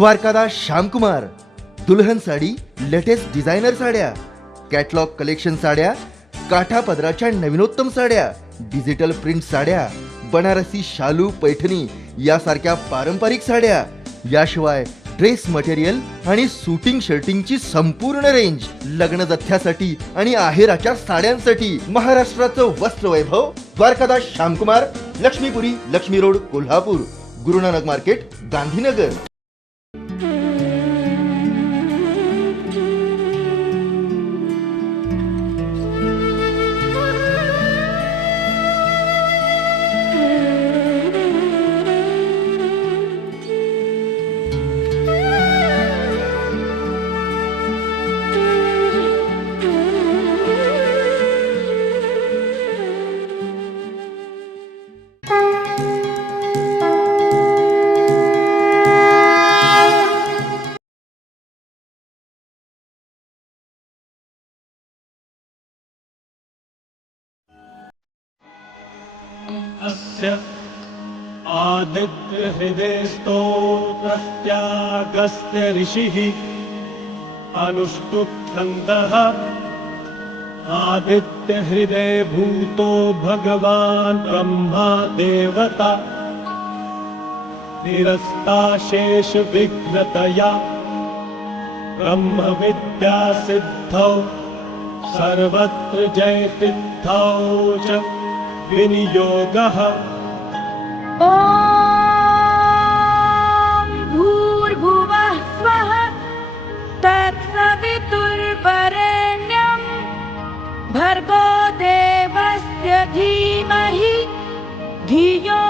द्वारकादास श्यामकुमार दुल्हन sari latest designer साड्या catalogue collection साड्या काठा पदराच्या नवीनोत्तम साड्या डिजिटल प्रिंट साड्या बनारसी शालू पैठणी यासारख्या पारंपरिक साड्या याशिवाय ड्रेस मटेरियल आणि सुटिंग शर्टिंगची संपूर्ण रेंज लग्न जथ्यासाठी आणि आहेराच्या साड्यांसाठी महाराष्ट्राचं वस्त्र वैभव द्वारकादास श्यामकुमार लक्ष्मीपुरी लक्ष्मी रोड कोल्हापूर गुरुनानक मार्केट गांधीनगर. अस्य आदित्यहृदयस्तोत्रस्यागस्त्य ऋषिः अनुष्टुप्छन्दः आदित्यहृदये भूतो भगवान् ब्रह्मा देवता निरस्ताशेषविघ्नतया ब्रह्मविद्या सिद्धौ सर्वत्र जयसिद्धौ च विनियोगः। ॐ भूर्भुवः स्वः तत्सवितुर्वरेण्यं। भर्गो देवस्य धीमहि धियो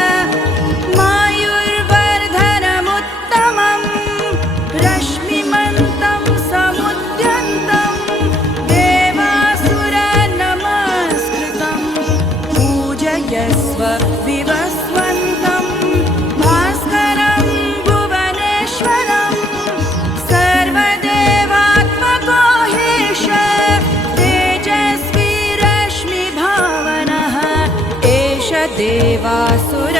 देवासुरगणा